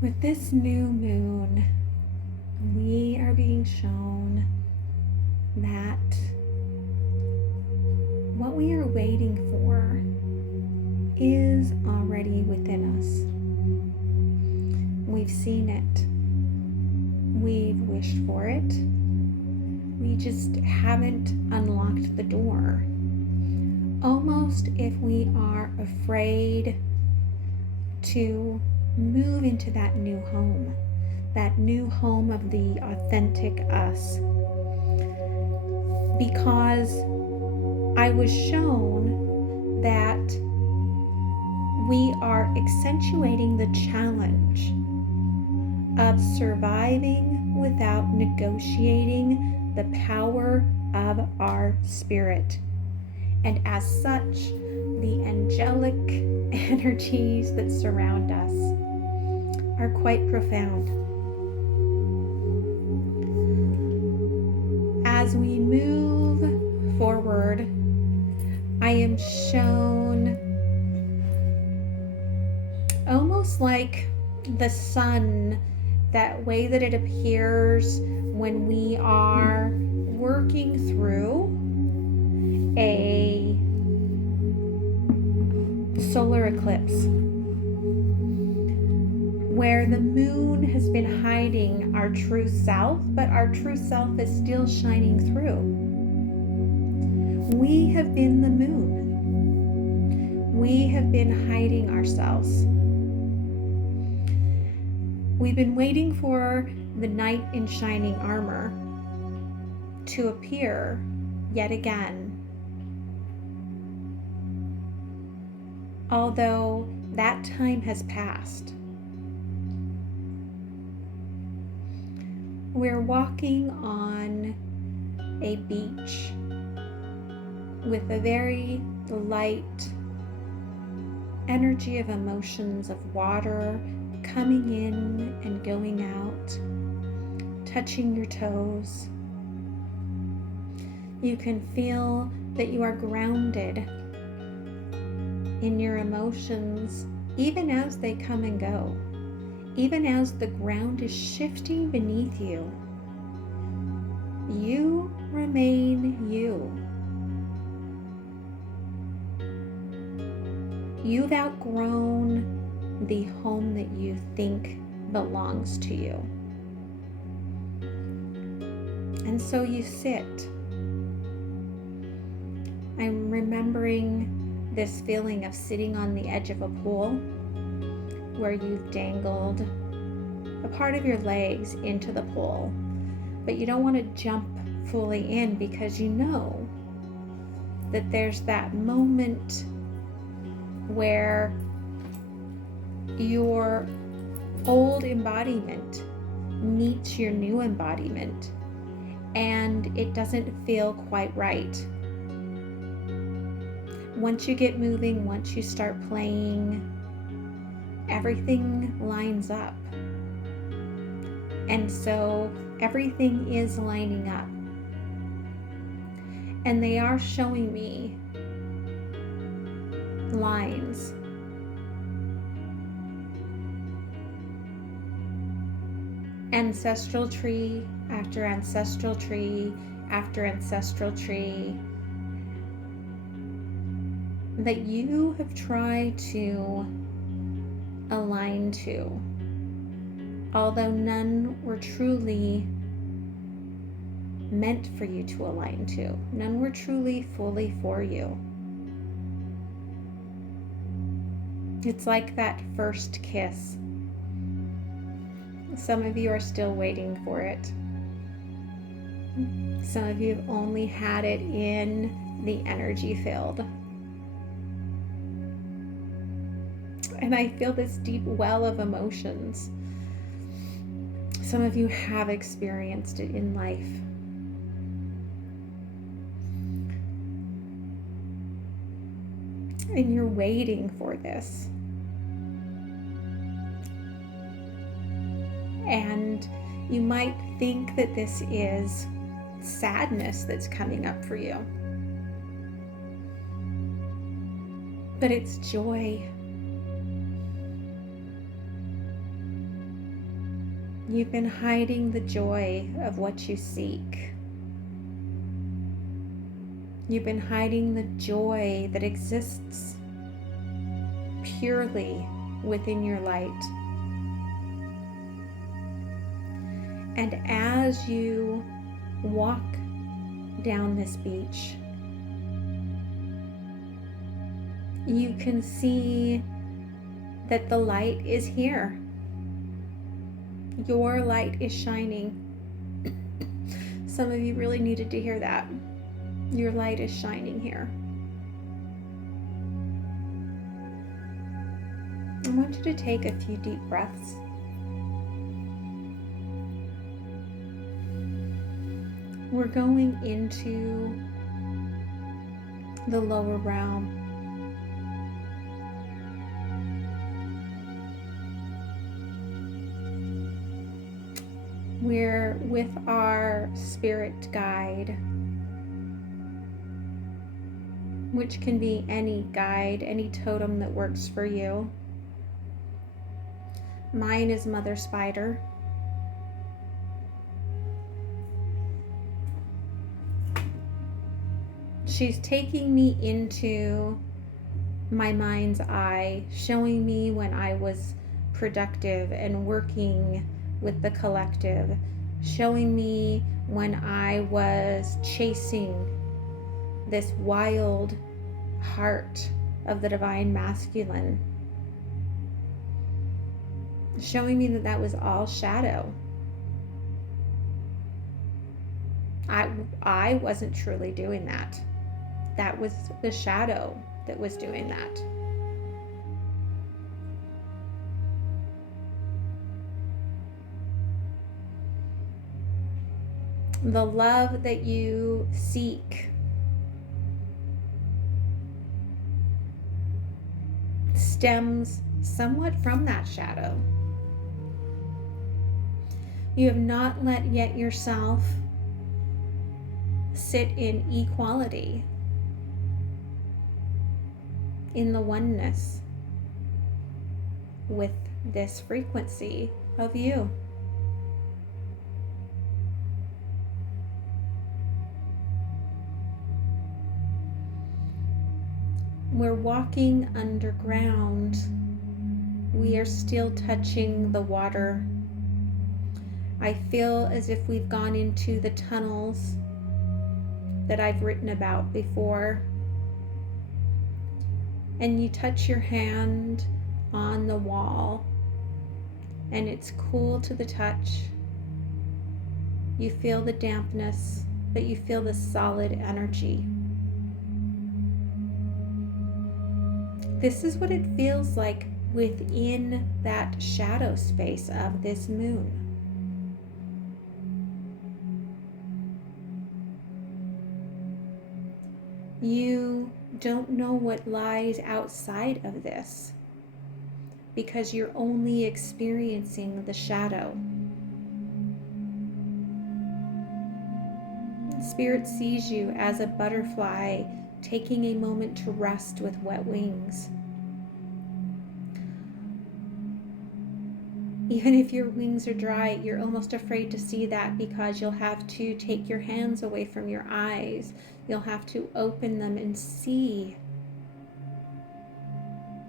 With this new moon, we are being shown that what we are waiting for is already within us. We've seen it. We've wished for it. We just haven't unlocked the door. Almost if we are afraid to move into that new home of the authentic us. Because I was shown that we are accentuating the challenge of surviving without negotiating the power of our spirit. And as such, the angelic energies that surround us are quite profound. As we move forward, I am shown almost like the sun, that way that it appears when we are working through a solar eclipse, where the moon has been hiding our true self, but our true self is still shining through. We have been the moon. We have been hiding ourselves. We've been waiting for the knight in shining armor to appear yet again. Although that time has passed. We're walking on a beach with a very light energy of emotions of water coming in and going out, touching your toes. You can feel that you are grounded in your emotions, even as they come and go, even as the ground is shifting beneath you. You remain you. You've outgrown the home that you think belongs to you. And so you sit. I'm remembering this feeling of sitting on the edge of a pool where you've dangled a part of your legs into the pool, but you don't want to jump fully in because you know that there's that moment where your old embodiment meets your new embodiment and it doesn't feel quite right. Once you get moving, once you start playing, everything lines up. And so everything is lining up. And they are showing me lines. Ancestral tree after ancestral tree after ancestral tree that you have tried to align to, although none were truly meant for you to align to. None were truly fully for you. It's like that first kiss. Some of you are still waiting for it. Some of you have only had it in the energy field. And I feel this deep well of emotions. Some of you have experienced it in life. And you're waiting for this. And you might think that this is sadness that's coming up for you. But it's joy. You've been hiding the joy of what you seek. You've been hiding the joy that exists purely within your light. And as you walk down this beach, you can see that the light is here. Your light is shining. Some of you really needed to hear that. Your light is shining here. I want you to take a few deep breaths. We're going into the lower realm. We're with our spirit guide, which can be any guide, any totem that works for you. Mine is Mother Spider. She's taking me into my mind's eye, showing me when I was productive and working with the collective, showing me when I was chasing this wild heart of the divine masculine, showing me that that was all shadow. I wasn't truly doing that. That was the shadow that was doing that. The love that you seek stems somewhat from that shadow. You have not let yet yourself sit in equality, in the oneness with this frequency of you. We're walking underground. We are still touching the water. I feel as if we've gone into the tunnels that I've written about before. And you touch your hand on the wall, and it's cool to the touch. You feel the dampness, but you feel the solid energy. This is what it feels like within that shadow space of this moon. You don't know what lies outside of this because you're only experiencing the shadow. Spirit sees you as a butterfly taking a moment to rest with wet wings. Even if your wings are dry, you're almost afraid to see that because you'll have to take your hands away from your eyes. You'll have to open them and see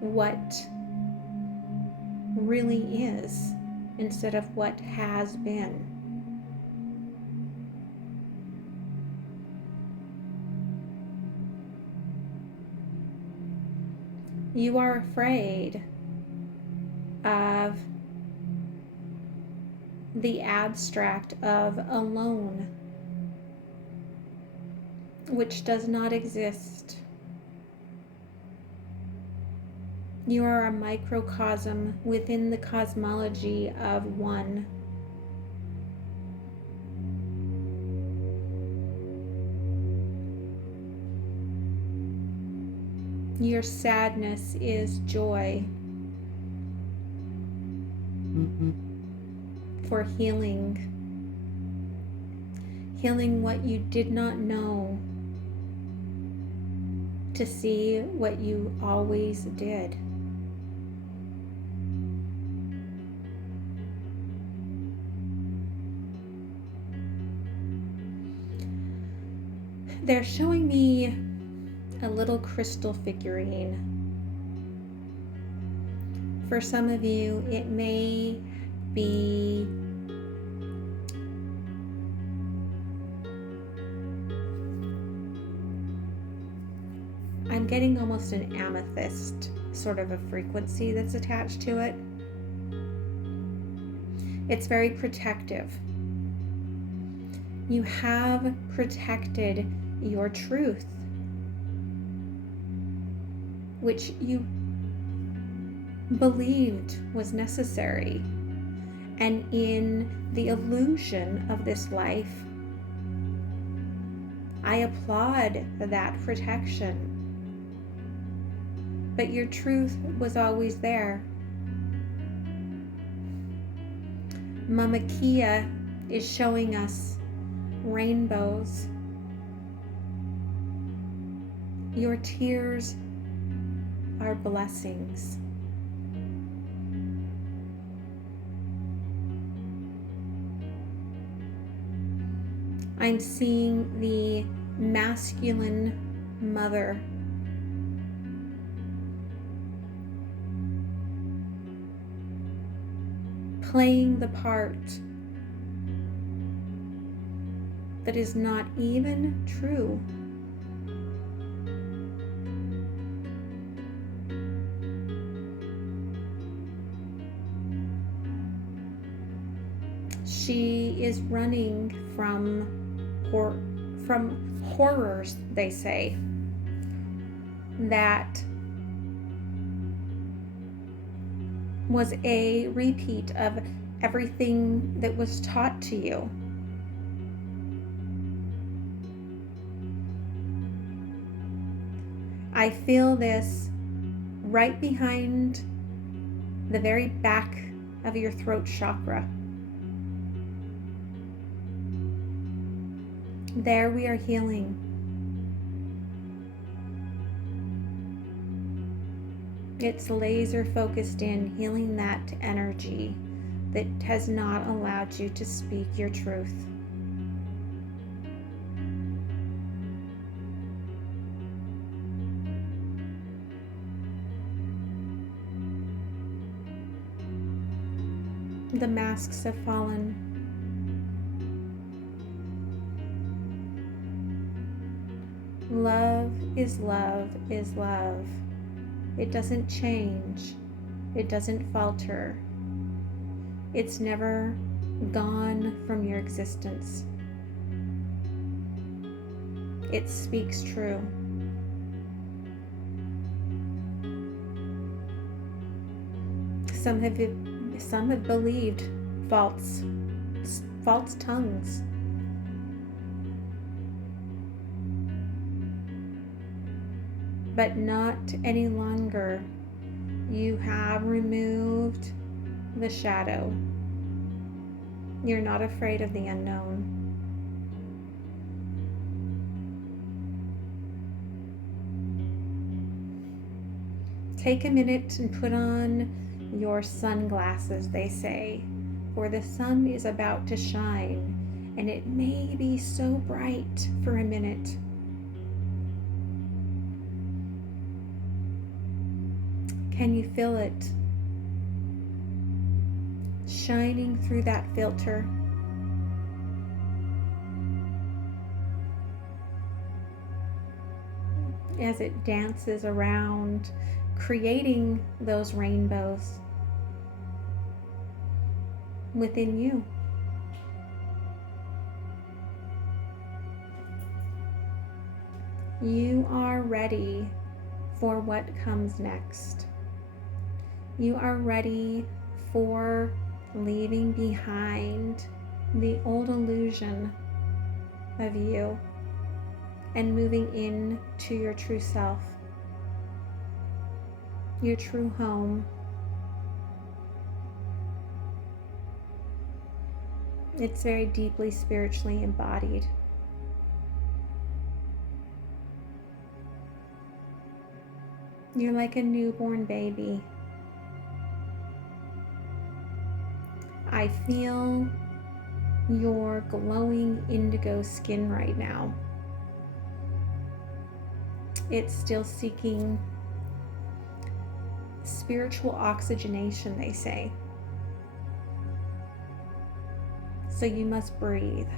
what really is instead of what has been. You are afraid of the abstract of alone, which does not exist. You are a microcosm within the cosmology of one. Your sadness is joy for healing what you did not know, to see what you always did. They're showing me a little crystal figurine. For some of you, it may be I'm getting almost an amethyst sort of a frequency that's attached to it. It's very protective. You have protected your truth, which you believed was necessary. And in the illusion of this life, I applaud that protection. But your truth was always there. Mama Kia is showing us rainbows. Your tears are blessings. I'm seeing the masculine mother playing the part that is not even true. She is running from horrors, they say, that was a repeat of everything that was taught to you. I feel this right behind the very back of your throat chakra. There we are healing. It's laser focused in, healing that energy that has not allowed you to speak your truth. The masks have fallen. Love is love is love. It doesn't change. It doesn't falter. It's never gone from your existence. It speaks true. Some have believed false tongues. But not any longer. You have removed the shadow. You're not afraid of the unknown. Take a minute and put on your sunglasses, they say, for the sun is about to shine, and it may be so bright for a minute. Can you feel it shining through that filter? As it dances around, creating those rainbows within you. You are ready for what comes next. You are ready for leaving behind the old illusion of you and moving into your true self, your true home. It's very deeply spiritually embodied. You're like a newborn baby. I feel your glowing indigo skin right now. It's still seeking spiritual oxygenation, they say. So you must breathe.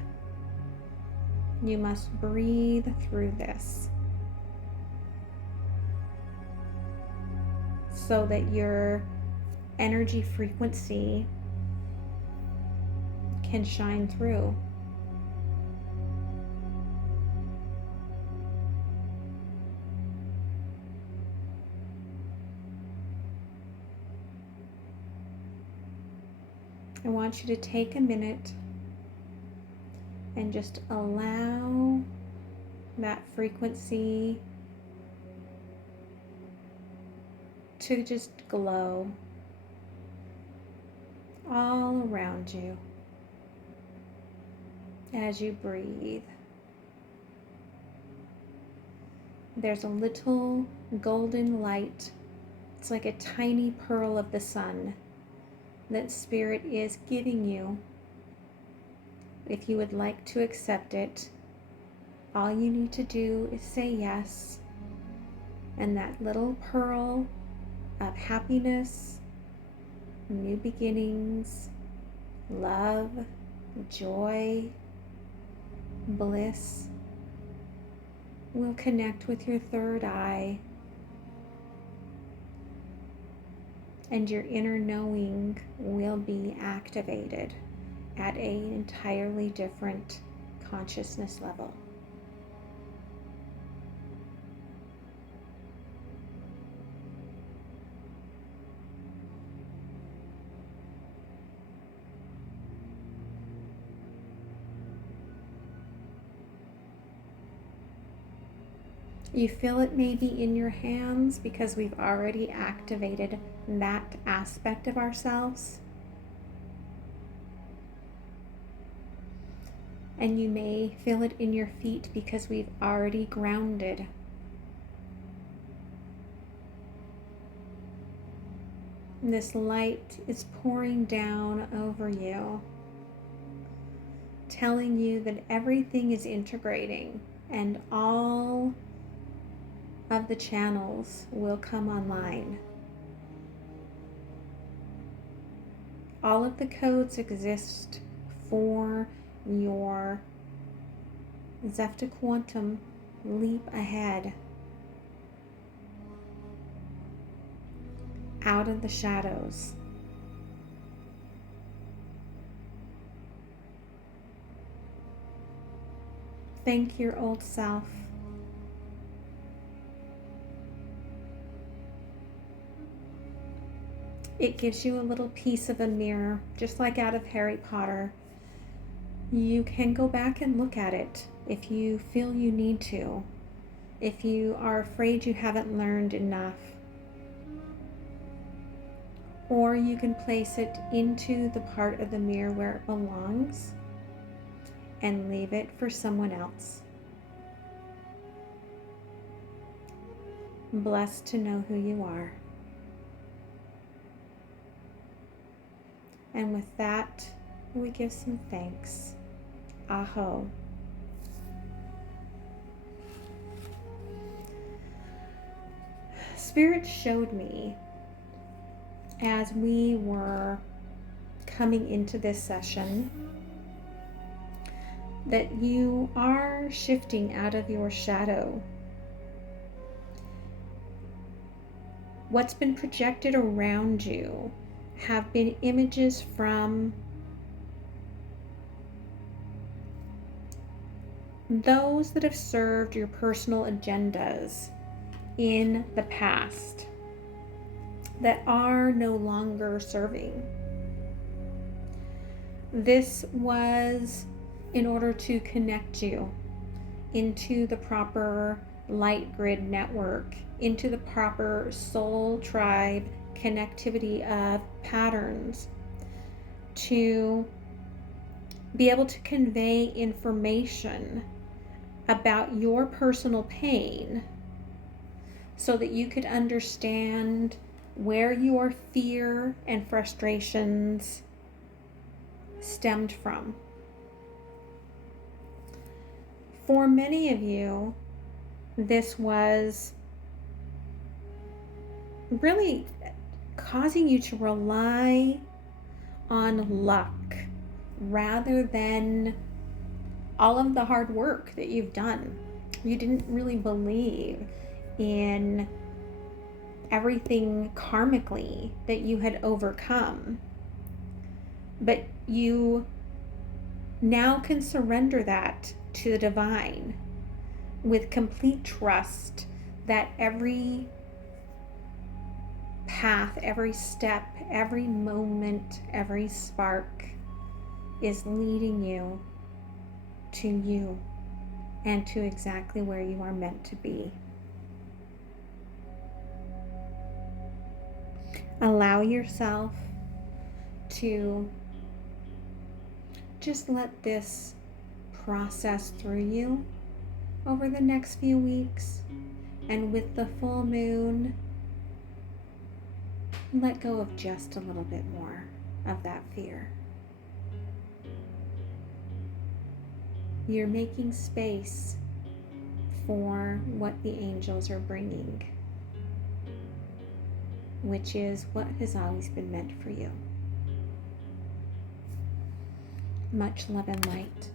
You must breathe through this so that your energy frequency can shine through. I want you to take a minute and just allow that frequency to just glow all around you as you breathe. There's a little golden light. It's like a tiny pearl of the sun that Spirit is giving you. If you would like to accept it, all you need to do is say yes, and that little pearl of happiness, new beginnings, love, joy, bliss will connect with your third eye, and your inner knowing will be activated at an entirely different consciousness level. You feel it maybe in your hands because we've already activated that aspect of ourselves. And you may feel it in your feet because we've already grounded. This light is pouring down over you, telling you that everything is integrating and all of the channels will come online. All of the codes exist for your Zepta Quantum leap ahead out of the shadows. Thank your old self. It gives you a little piece of a mirror, just like out of Harry Potter. You can go back and look at it if you feel you need to, if you are afraid you haven't learned enough. Or you can place it into the part of the mirror where it belongs and leave it for someone else. Blessed to know who you are. And with that, we give some thanks. Aho. Spirit showed me as we were coming into this session that you are shifting out of your shadow. What's been projected around you have been images from those that have served your personal agendas in the past that are no longer serving. This was in order to connect you into the proper light grid network, into the proper soul tribe connectivity of patterns, to be able to convey information about your personal pain so that you could understand where your fear and frustrations stemmed from. For many of you, this was really causing you to rely on luck rather than all of the hard work that you've done. You didn't really believe in everything karmically that you had overcome, but you now can surrender that to the divine with complete trust that every path, every step, every moment, every spark is leading you to you and to exactly where you are meant to be. Allow yourself to just let this process through you over the next few weeks, and with the full moon, let go of just a little bit more of that fear. You're making space for what the angels are bringing, which is what has always been meant for you. Much love and light.